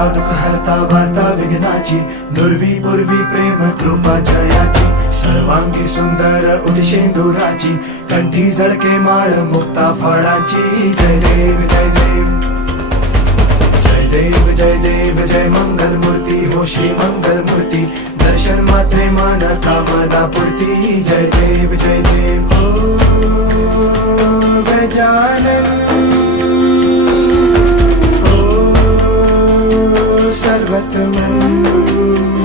हरता दुःख हरता वार्ता विघ्नाची, दुर्वी पूर्वी प्रेम कृपा जयाची, सर्वांगी सुंदर उदिशेंदुराची, कंठी झळके माळ मुक्ता फळाची. जय देव जय देव जय देव जय देव जय मंगल मूर्ती हो श्री मंगल मूर्ती, दर्शन मात्रे मन कामना पूर्ती. जय देव जय देव हो गजानन हो सर्वतमन.